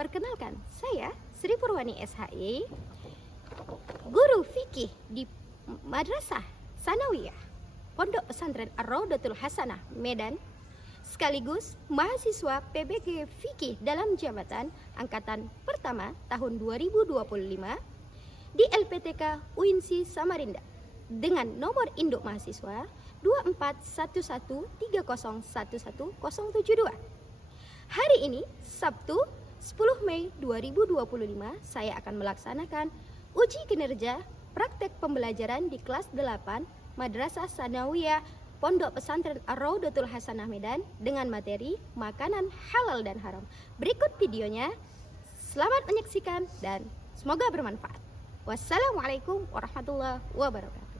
Perkenalkan, saya Sri Purwani SHI, guru fikih di Madrasah Sanawiyah Pondok Pesantren Ar-Raudatul Hasanah, Medan, sekaligus mahasiswa PBG Fikih dalam Jabatan Angkatan Pertama tahun 2025 di LPTK UINSI Samarinda dengan nomor induk mahasiswa 241130111072. Hari ini, Sabtu 10 Mei 2025, saya akan melaksanakan uji kinerja praktek pembelajaran di kelas 8 Madrasah Sanawiyah Pondok Pesantren Ar-Raudatul Hasanah Medan dengan materi makanan halal dan haram. Berikut videonya. Selamat menyaksikan dan semoga bermanfaat. Wassalamualaikum warahmatullahi wabarakatuh.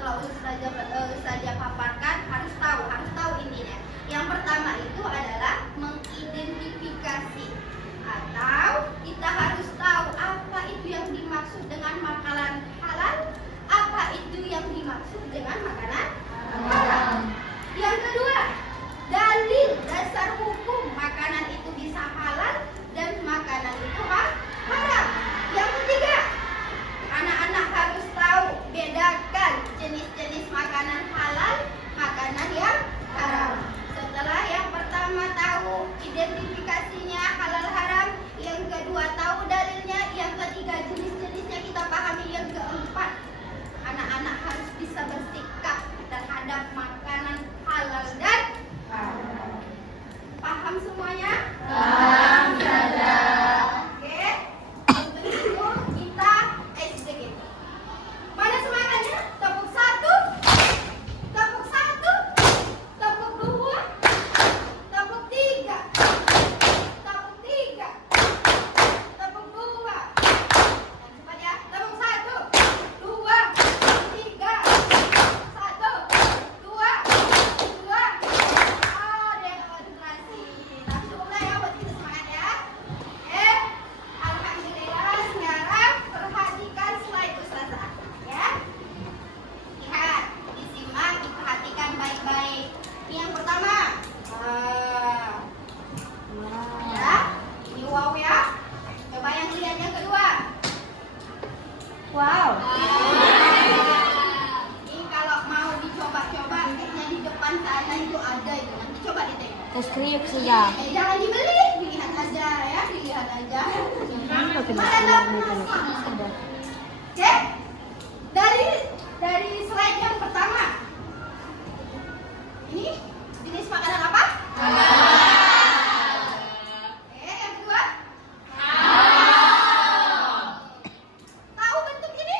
setelah Ustazah paparkan harus tahu intinya. Yang pertama itu adalah mengidentifikasi, atau kita harus tahu apa itu yang dimaksud dengan makanan halal, apa itu yang dimaksud dengan makanan haram. Yang kedua, dalil dasar hukum makanan itu bisa halal dan makanan itu haram. Yang ketiga, anak-anak harus tahu bedakan jenis-jenis makanan halal, makanan yang haram. Setelah yang pertama tahu identifikasinya halal haram, yang kedua tahu dalilnya, yang ketiga jenis-jenisnya kita pahami, yang keempat anak-anak harus bisa bersikap terhadap makanan halal dan haram. Paham semuanya? Paham, Ustazah. Oke. Untuk itu kita execute. Mana semangatnya? Tepuk satu, tepuk satu, tepuk dua, tepuk tiga, tepuk tiga, tepuk dua. Dan cepat ya. Tepuk satu, dua, tiga, satu, dua, dua. Demonstrasi. Langsung mulai ya buat kita semangat ya. Alhamdulillah, sekarang perhatikan slide Ustazah ya. Lihat, disimak, diperhatikan baik-baik. Ini yang pertama. Ya, ini wow ya. Coba yang lihat yang kedua. Wow. Ini kalau mau dicoba-coba, kayaknya di depan sana itu ada itu. Nanti coba ditengok. Tes kriuk saja. Jangan dibeli, dilihat aja ya, dilihat aja. Oke, dari slide yang pertama, ini jenis makanan apa? Yang kedua? Tahu bentuk ini?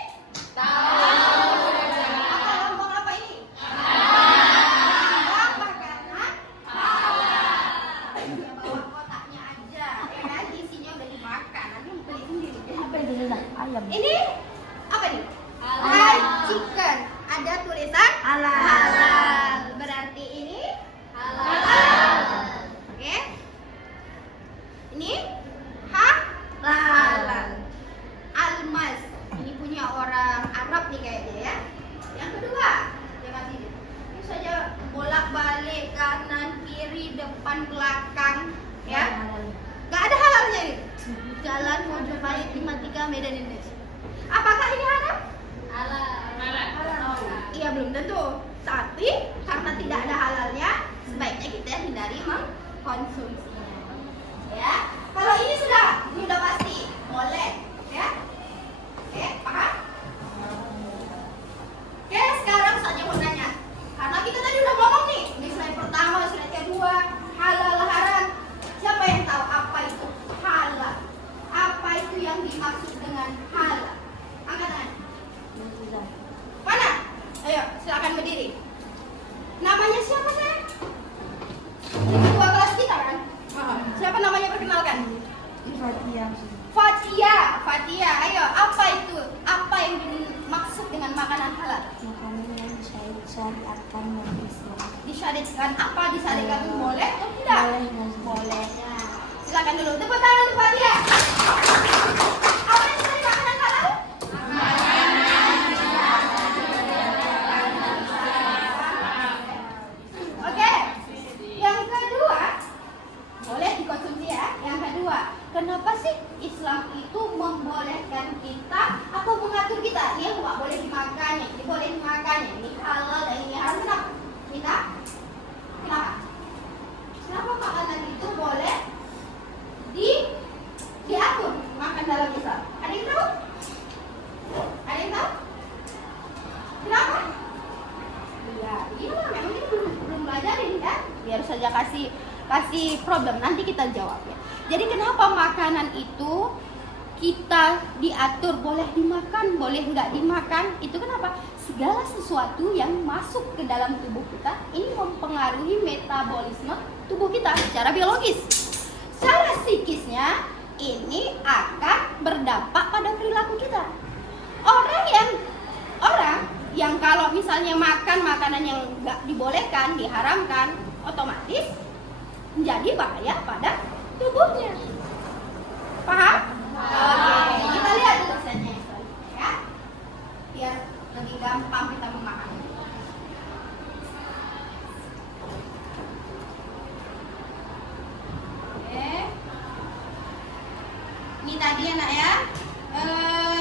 Apa lambang apa ini? Makanan ya, bawa kotaknya aja, ya kan? Isinya udah dimakan, nanti beli sendiri. Apa itu, Ustazah? Ayam. Ini apa nih? Fried chicken. Ada tulisan halal. Berarti ini halal. Oke. Ini halal. Almas. Ini punya orang Arab nih kayaknya ya. Yang kedua, jangan sini. Ini saja bolak-balik kanan, kiri, depan, belakang, ya. Gak ada halalnya nih. Jalan Mojopahit 53 Medan Indonesia. Apakah ini halal? Halal. Iya, belum tentu. Tapi karena tidak ada halalnya, sebaiknya kita hindari mengkonsumsinya. Ya. Kalau ini sudah pasti boleh, ya. Oke, paham? Oke, sekarang saja mau nanya. Karena kita tadi udah ngomong nih, di slide pertama, slide kedua, halal haram. Siapa yang tahu apa itu halal? Apa itu yang dimaksud dengan halal? Angkat tangan. Mana? Ayo, silakan berdiri. Namanya siapa, sayang? Ini ketua kelas kita kan? Siapa namanya, perkenalkan? Fatia. Ayo, apa itu? Apa yang dimaksud dengan makanan halal? Makanan yang disyariatkan dalam Islam. Disyariatkan apa? Disyariatkan boleh atau tidak? Boleh. Nah, silakan dulu. Tepuk tangan untuk Fatia. Apa itu tadi makanan halal? Oke. Yang kedua, boleh dikonsumsi ya. Yang kedua, kenapa sih Islam itu membolehkan kita atau mengatur kita? Ini nggak boleh dimakan, ini boleh dimakan, ini halal dan ini haram. Kenapa? Kenapa makanan itu boleh diatur makan dalam Islam? Ada yang tahu? Ada yang tahu? Kenapa? Iya, memang ini belum belajarin kan? Biar saja kasih problem, nanti kita jawab ya. Jadi kenapa makanan itu kita diatur boleh dimakan, boleh nggak dimakan? Itu kenapa? Segala sesuatu yang masuk ke dalam tubuh kita ini mempengaruhi metabolisme tubuh kita secara biologis. Secara psikisnya ini akan berdampak pada perilaku kita. Orang yang kalau misalnya misalnya makan makanan yang nggak dibolehkan, diharamkan, otomatis menjadi bahaya pada tubuhnya. Paham? Oke, kita lihat tulisannya ya, biar lebih gampang kita memahami. Oke, ini tadi ya nak ya,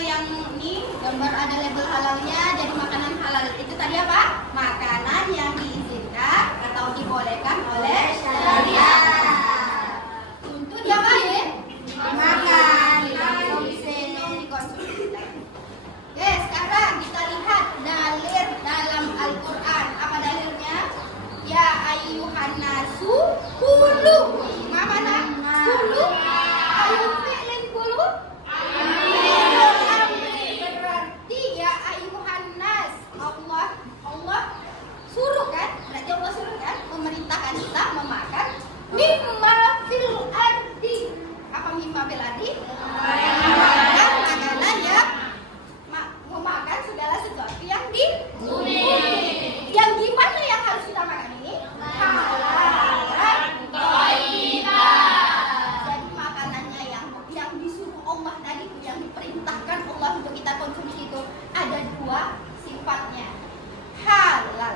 yang ini gambar ada label halalnya, jadi makanan halal itu tadi apa? Makanan yang diizinkan atau dibolehkan oleh syariat untuk diapain? Makan, minum, dikonsumsi. Oke, sekarang kita lihat dalil dalam Al-Quran. Apa dalilnya? Ya ayyuhan nasu kulu. Mana? Kulu. Ayu fi'lin kulu. Berarti ya ayyuhan nas. Allah suruh kan? Berarti Allah suruh kan? Memerintahkan kita memakan mimma fil ardi. Apa mimma fil ardi? Memakan makanan ya. Memakan segala sesuatu yang di bumi. Yang gimana yang harus kita makan ini? Halal dan thayyibah. Jadi makanannya yang disuruh Allah tadi, yang diperintahkan Allah untuk kita konsumsi itu ada dua sifatnya. Halal.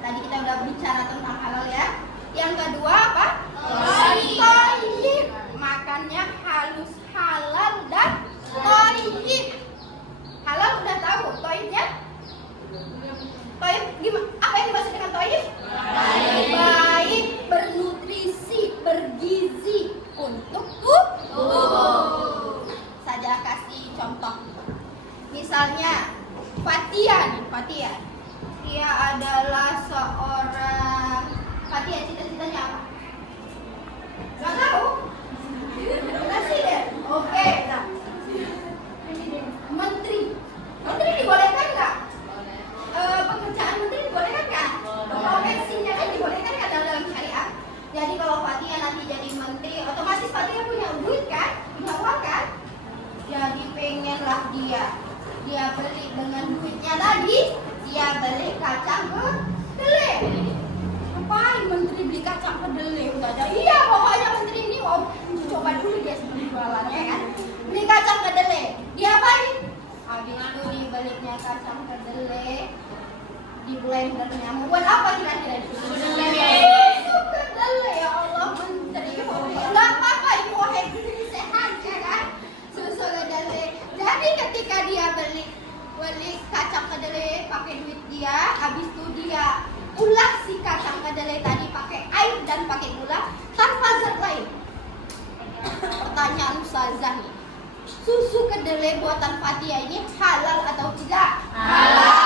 Tadi kita udah bicara tentang halal ya. Yang kedua apa? Thayyib. Makannya halus, halal dan thayyib. Halal udah tahu, thayyibnya? Thayyib gimana? Apa yang dimaksud dengan thayyib? Baik, bernutrisi, bergizi untuk tubuh. Saya kasih contoh. Misalnya Fatia. Dia adalah seorang Fatia, cita-citanya apa? Gak tahu? Presiden. Oke. Menteri dibolehkan nggak? Pekerjaan menteri dibolehkan nggak? Profesinya kan dibolehkan nggak dalam syariat? Jadi kalau Fatia nanti jadi menteri, otomatis Fatia punya duit kan? Punya uang kan? Jadi pengenlah dia beli dengan duitnya tadi, dia beli kacang kedelai. Ngapain menteri beli kacang kedelai? Udah ada. Iya, pokoknya menteri ini mau coba dulu dia sebelum jualannya kan. Beli kacang kedelai. Dia apain? Habis itu dibelinya kacang kedelai, di blendernya. Mau buat apa kira-kira? Susu kedelai. Ya Allah, menteri. Enggak apa-apa, ibu wahai beli sehat ya kan? Susu kedelai. Jadi ketika dia beli kacang kedelai pakai duit dia, habis itu dia ulah si kacang kedelai tadi pakai air dan pakai gula tanpa zat lain. Pertanyaan ustazah nih, susu kedelai buatan Fatia ini halal atau tidak? Halal.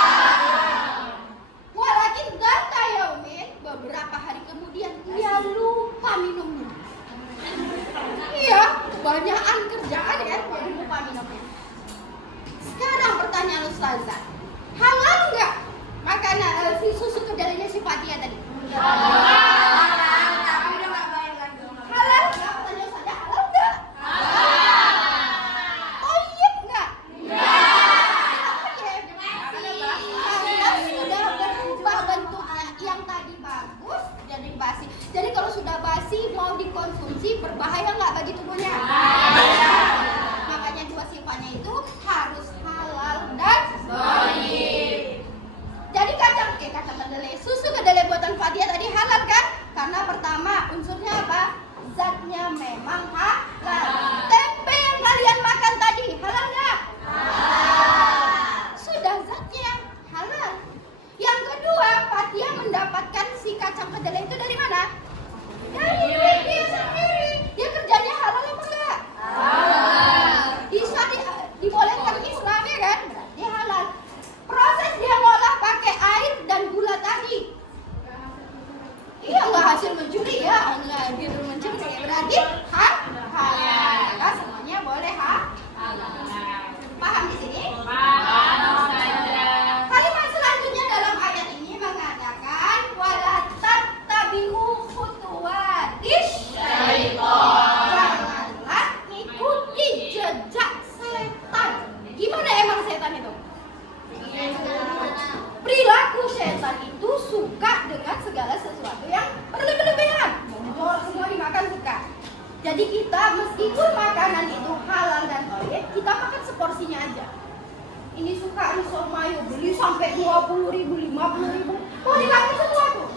Walakin data yaumin, beberapa hari kemudian dia lupa minumnya. Iya, kebanyakan kerjaan ya, jadi lupa minumnya. Sekarang pertanyaan ustazah, halal nggak makanan si susu kedelainya si Fatia tadi? Halal. Halal nggak? Pertanyaan ustazah, halal nggak? Thayyib nggak? Halal sudah berubah bentuknya, yang tadi bagus jadi basi. Jadi kalau sudah basi mau dikonsumsi berbahaya nggak bagi tubuhnya? Makanya dua sifatnya itu harus halal dan meskipun makanan itu halal dan thayyib, kita makan seporsinya aja. Ini suka risol mayo, beli sampai 20.000, 50.000, mau dimakan semua tuh.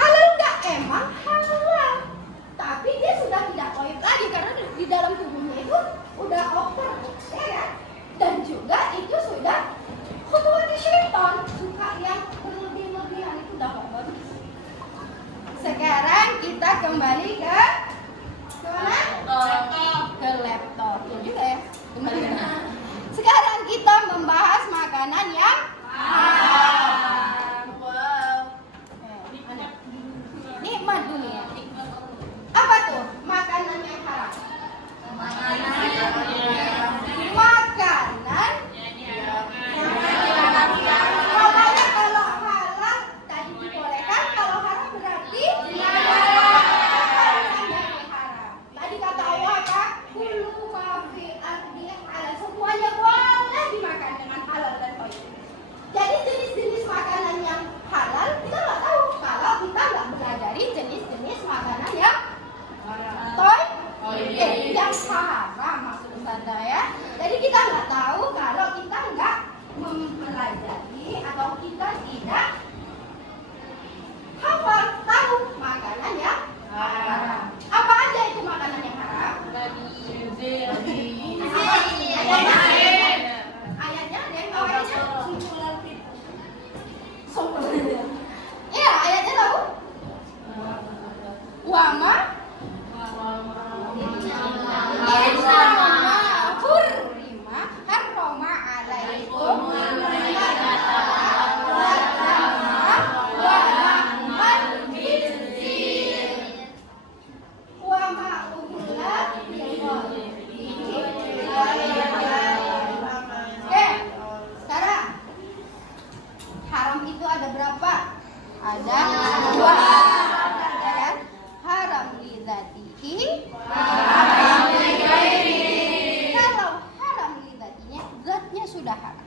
Halal enggak? Emang halal. Tapi dia sudah tidak thayyib lagi karena di dalam tubuhnya itu udah over, ya kan? Dan juga itu sudah khutuwat syaitan, suka yang berlebih-lebihan itu udah bagus. Sekarang kita kembali ke mana? Ke laptop. Ya juga ya. Kembali ke sekarang kita membahas makanan yang haram. Nikmat dunia. Apa tuh makanan yang haram? Makanan pokoknya kalau halal tadi dibolehkan, kalau haram berarti makanan yang haram. Tadi kata Allah apa? Kullu ma fil ardi halal. Semuanya boleh dimakan dengan halal dan thayyib. Jadi jenis-jenis makanan yang halal kita nggak tahu kalau kita nggak belajari jenis-jenis makanan yang yang haram maksud Ustazah ya. Jadi kita nggak tahu kalau kita nggak mempelajari atau kita tidak hafal tahu makanan yang haram. Apa aja itu makanan yang haram? Ayatnya ada yang tahu ayatnya? Iya, ayatnya tahu? Wama hurrima harrama alaikum sekarang haram itu ada berapa? Ada dua, ya kan? Haram lidzatihi, haram lighairihi. Kalau haram lidzatinya, zatnya sudah haram.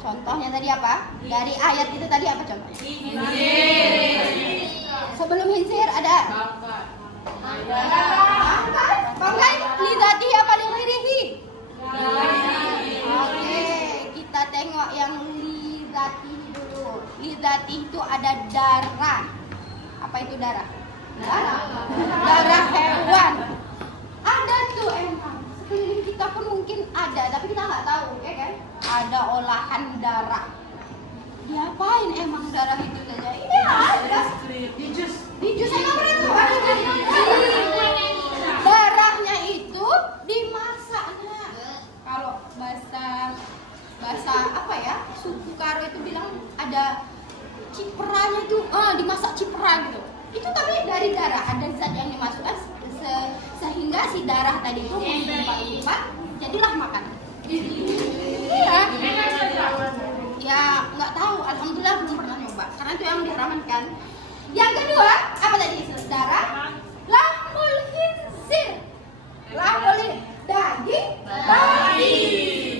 Contohnya tadi apa? Dari ayat itu tadi apa contohnya? Sebelum hinsir ada bangkai lidzatihi apa lighairihi? Oke, kita tengok yang lidzatihi dulu. Lidzatihi itu ada darah. Apa itu darah? Darah hewan. Ada tuh emang. Sekeliling kita pun mungkin ada, tapi kita nggak tahu, ya kan? Ada olahan darah. Diapain emang darah itu saja? Ini ada. Di jus emang berapa? Darahnya itu dimasaknya. Kalau bahasa apa ya? Suku Karo itu bilang ada cipranya itu, dimasak cipra gitu. Itu tapi dari darah ada zat yang dimasukkan sehingga si darah tadi itu berlipat jadilah makanan. Iya. Ya nggak tahu, alhamdulillah belum pernah nyoba karena itu yang diharamkan. Yang kedua apa tadi? Darah lahmul khinzir. Lahmul daging babi.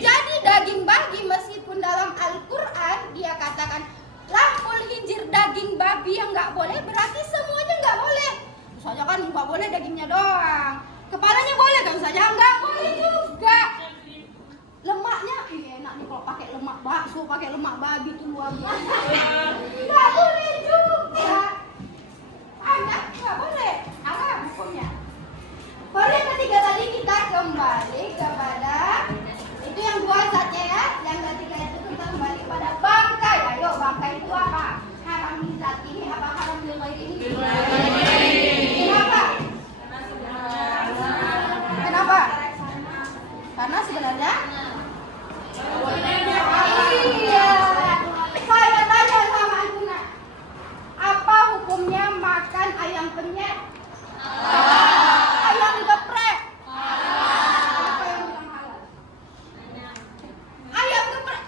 Jadi daging babi meskipun dalam Al-Qur'an dia katakan lahmul khinzir daging babi yang nggak boleh berarti semuanya nggak boleh. Misalnya kan nggak boleh dagingnya doang, kepalanya boleh kan saja nggak boleh juga. Lemaknya enak nih kalau pakai lemak bakso, pakai lemak babi itu luar biasa. Nggak boleh juga. Nggak boleh. Haram hukumnya. Baru yang ketiga tadi kita kembali kepada itu yang dua zatnya ya. Yang ketiga itu kita kembali kepada bangkai. Ayo bangkai itu apa? Haram zat ini apa haram lil ghairi ini? Kenapa? Kenapa? Karena sebenarnya iya. Saya tanya sama Antuna, apa hukumnya makan ayam penyet? Ayam geprek? Apa yang bilang halal? Ayam geprek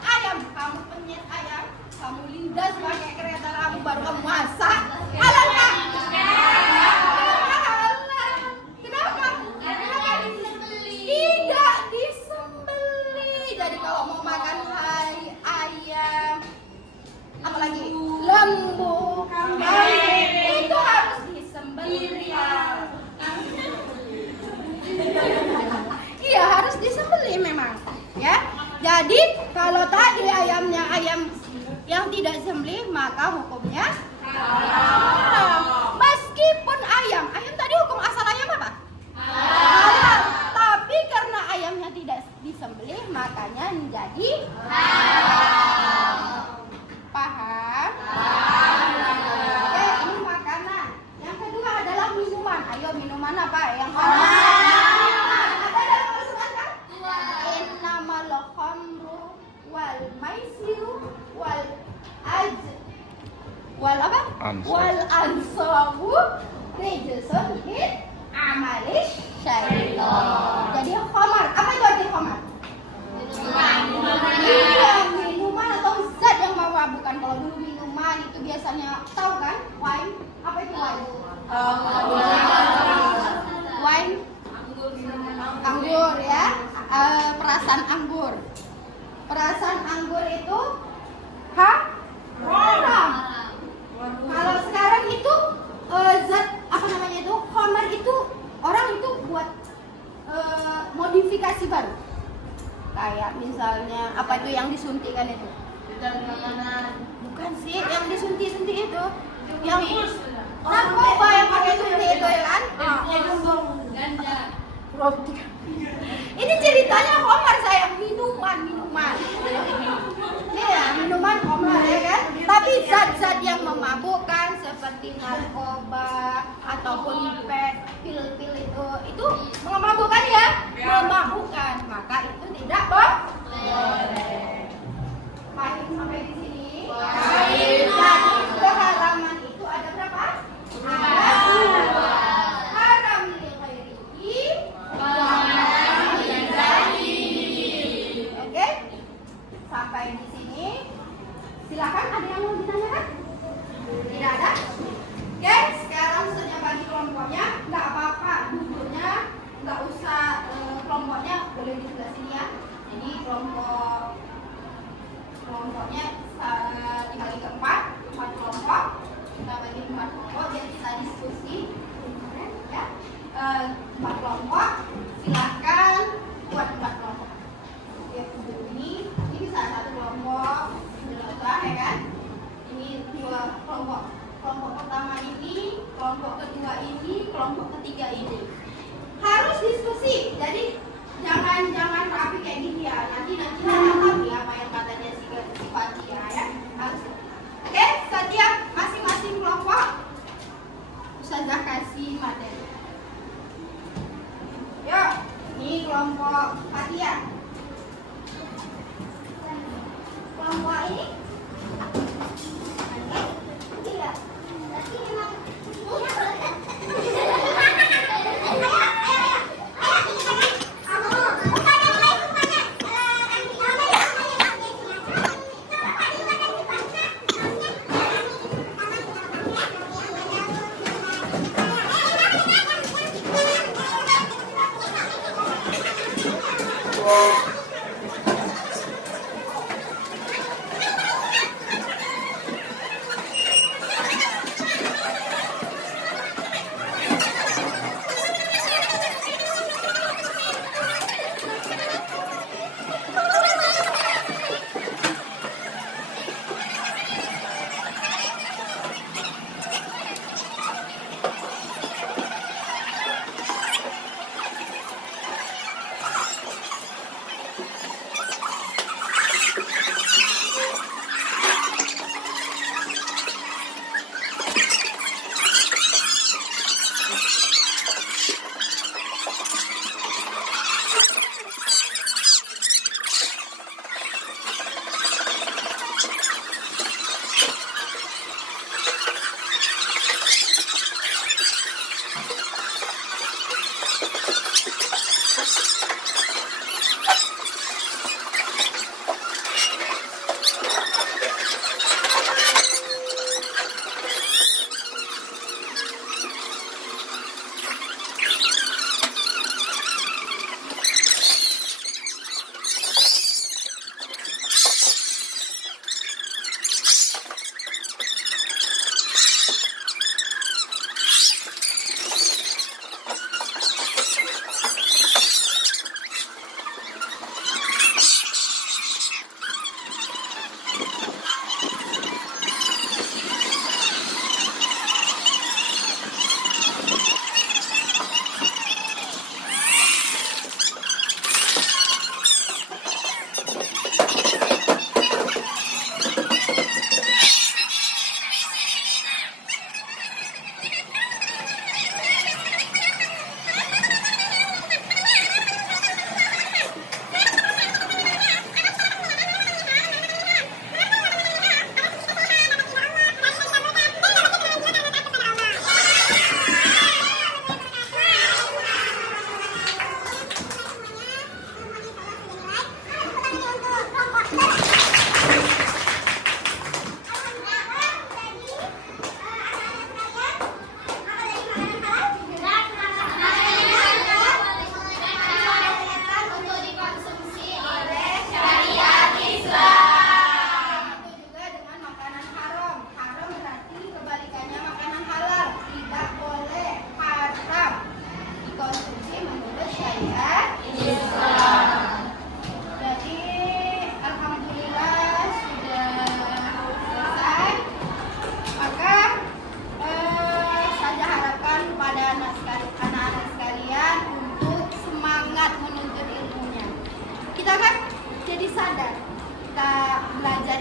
ayamnya ayam yang tidak sembelih, maka hukumnya haram. Meskipun ayam tadi hukum asal ayam apa? Halal. Tapi karena ayamnya tidak disembelih, makanya menjadi haram. Paham? Oke, ini makanan. Yang kedua adalah minuman. Ayo, minuman apa yang haram? Ada dalam Al-Quran kan? Innamal khamru wal maisiru wal apa? Wal ansabu rijsun min amali syaitan. Jadi khamar, apa itu arti khamar? Minuman atau zat yang memabukkan. Kalau dulu minuman itu biasanya tahu kan? Wine. Apa itu wine? Wine. Anggur ya. Perasan anggur. Perasan anggur itu haram. Kalau sekarang itu zat apa namanya itu? Khamar itu orang itu buat modifikasi baru. Kayak misalnya apa itu yang disuntikan itu? Bukan sih, yang disuntik-suntik itu. Yang narkoba yang pakai suntik itu ya kan? Ini ceritanya khamar sayang, minuman. Iya, minuman khamar ya kan? Tapi zat-zat yang memabukkan seperti narkoba ataupun pil-pil itu memabukkan ya? Memabukkan, maka itu tidak boleh. Paham sampai di sini? Jadi keharaman itu ada berapa? Ada dua. Haram li ghairihi wa haram li dzatihi. Oke? Sampai di sini. Silakan, ada yang mau ditanyakan? Tidak ada? Oke, sekarang saja bagi kelompoknya. Enggak apa-apa, duduknya enggak usah kelompoknya boleh di sebelah sini ya. Jadi kelompoknya dibagi ke 4 kelompok. Kita bagi 4 kelompok biar kita diskusi ya. 4 kelompok, silakan buat 4 kelompok. Oke, ini bisa 1 kelompok jelas ya kan. Ini 2 kelompok. Kelompok pertama ini, kelompok kedua ini, kelompok ketiga ini. Harus diskusi. Jadi jangan rapi kayak gini ya. Nanti paham ya apa yang katanya si Fatia ya. Harus. Oke, setiap masing-masing kelompok Ustazah kasih materi. Yuk, ini kelompok Fatia. Kelompok ini tidak. Tapi memang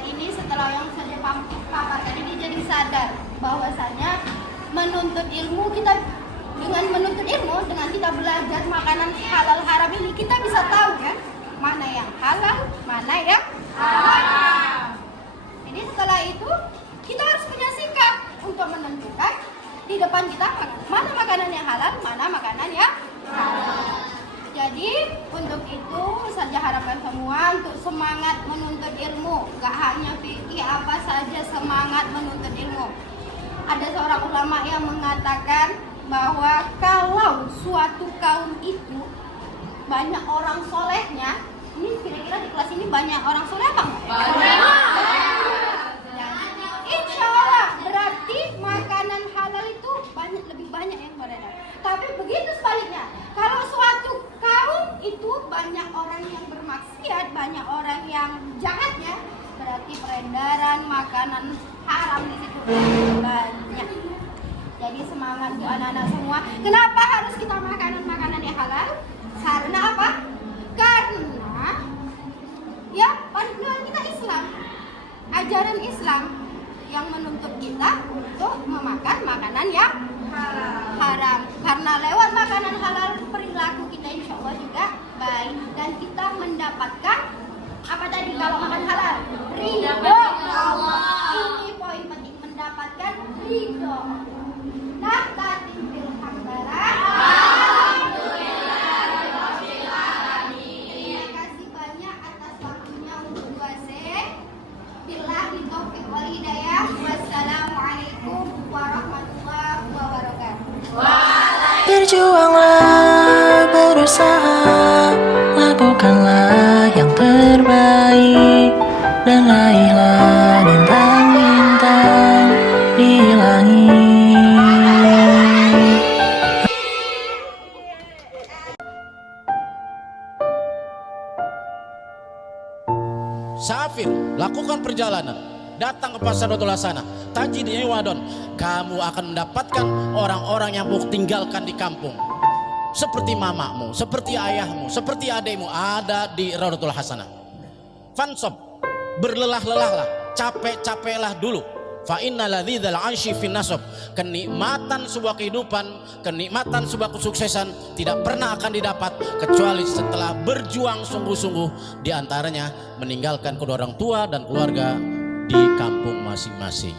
ini setelah yang saya paparkan ini jadi sadar bahwasanya menuntut ilmu kita dengan kita belajar makanan halal haram ini kita bisa tahu kan mana yang halal, mana yang haram. Jadi setelah itu kita harus punya sikap untuk menentukan di depan kita mana makanan yang halal, mana makanan yang haram. Jadi untuk itu saja harapkan semua untuk semangat menuntut ilmu, gak hanya fikih, apa saja semangat menuntut ilmu. Ada seorang ulama yang mengatakan bahwa kalau suatu kaum itu banyak orang solehnya, ini kira-kira di kelas ini banyak orang soleh apa enggak? Insya Allah berarti makanan halal itu lebih banyak yang beredar. Tapi begitu sebaliknya, kalau suatu kaum itu banyak orang yang bermaksiat, banyak orang yang jahatnya, berarti peredaran makanan haram di situ banyak. Jadi semangat untuk anak-anak semua. Kenapa harus kita makanan yang halal? Karena apa? Karena ya panduan kita Islam, ajaran Islam yang menuntut kita untuk memakan makanan yang haram. Karena lewat makanan halal perilaku kita insya Allah juga baik dan kita mendapatkan apa tadi kalau makan halal? Ridho Allah. Ini poin penting, mendapatkan ridho. Nah, tadi alhamdulillah. Terima kasih banyak atas waktunya untuk 2C. Billahi taufiq wal hidayah. Wassalamualaikum warahmatullahi wabarakatuh. Berjuanglah, berusaha, lakukanlah yang terbaik dan raihlah bintang-bintang di langit. Safir, lakukan perjalanan, datang ke pasar Rotul Hasanah, taji di Wadon. Kamu akan mendapatkan orang-orang yang mau tinggalkan di kampung. Seperti mamamu, seperti ayahmu, seperti adikmu ada di Rotul Hasanah. Fansob, berlelah-lelahlah, capek-capeklah dulu. Fa inna ladzal 'aisy fin nasab. Kenikmatan sebuah kehidupan, kenikmatan sebuah kesuksesan tidak pernah akan didapat kecuali setelah berjuang sungguh-sungguh, di antaranya meninggalkan kedua orang tua dan keluarga di kampung masing-masing.